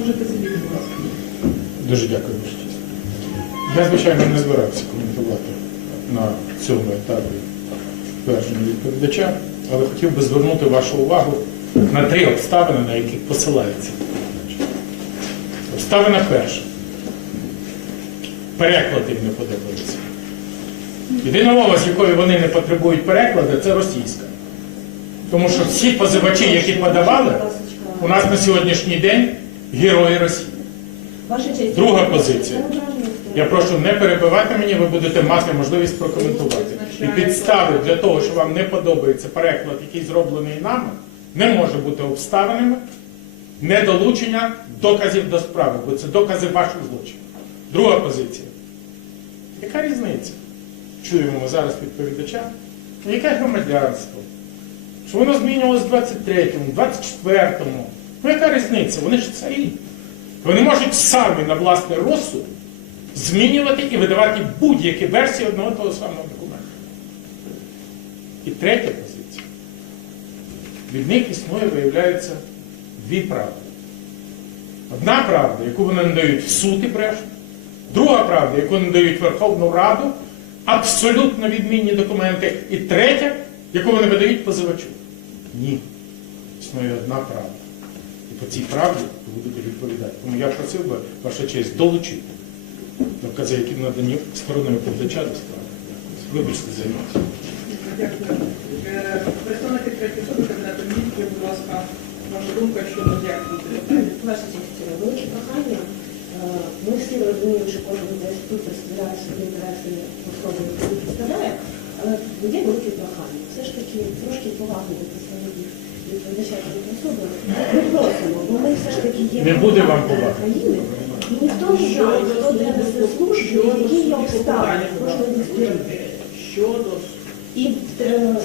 Можете сидіти, будь ласка. Дуже дякую, Ваша. Я, звичайно, не збирався коментувати на цьому етапі твердження відповідача, але хотів би звернути вашу увагу на три обставини, на які посилається відповідач. Обставина перша. Переклад їм не подобається. Єдина мова, з якої вони не потребують перекладу, це російська. Тому що всі позивачі, які подавали, у нас на сьогоднішній день герої Росії. Друга позиція. Я прошу не перебивати мені, ви будете мати можливість прокоментувати. І підстави для того, що вам не подобається переклад, який зроблений нами, не може бути обставинами недолучення доказів до справи, бо це докази ваших злочинів. Друга позиція. Яка різниця? Чуємо ми зараз відповідача. Ну, Яке громадянство? Що воно змінювалося в 23-му, 24-му. Ну яка різниця? Вони ж царі. Вони можуть самі на власний розсуд змінювати і видавати будь-які версії одного того самого документу. І третя позиція. Від них існує, виявляється, дві правди. Одна правда, яку вони надають в суд і брешуть, друга правда, яку надають Верховну Раду, абсолютно відмінні документи, і третя, яку вони видають позивачу. Ні. Існує одна правда. І по цій правді ви будете відповідати. Тому я просив би, ваша честь, долучити докази, які надані стороною відповідача до справи. Вибачте за емоції. Дякую. Представники третьої особи Кабінету міністрів, будь ласка, ваша думка щодо як бути. Ваша честь, велике прохання. Е, Ми всі розуміємо, що кожен інститут представляє свої інтереси особи, які представляє, але є велике прохання. Все ж таки трошки поваги до представників Ми просимо, ж таки є Не буде вам побачити. ніхто не знає, хто де несе службу, які обставини кожної людини. Щодо І